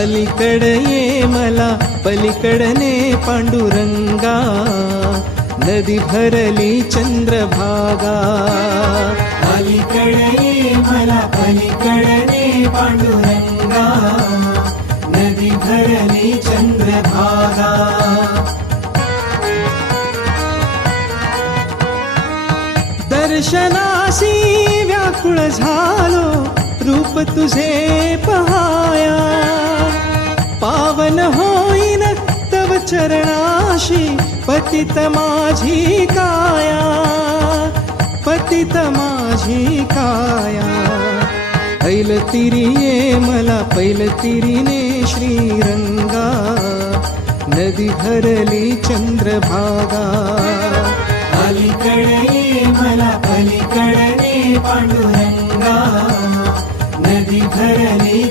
अलीकडे ये मला पलीकडने पांडुरंगा, नदी भरली चंद्रभागा. अलीकडे ये मला पलीकडने पांडुरंगा, नदी भरली चंद्रभागा. दर्शनासी व्याकुळ झालो रूप तुझे पहाया, पावन होईन तव चरणाशी पतित माझी काया, पतित माझी काया. ऐलतिरी ये मला पैलतिरीने श्रीरंगा, नदी भरली चंद्रभागा. अलीकडे ये मला पलीकडने पांडुरंगा, नदी भरली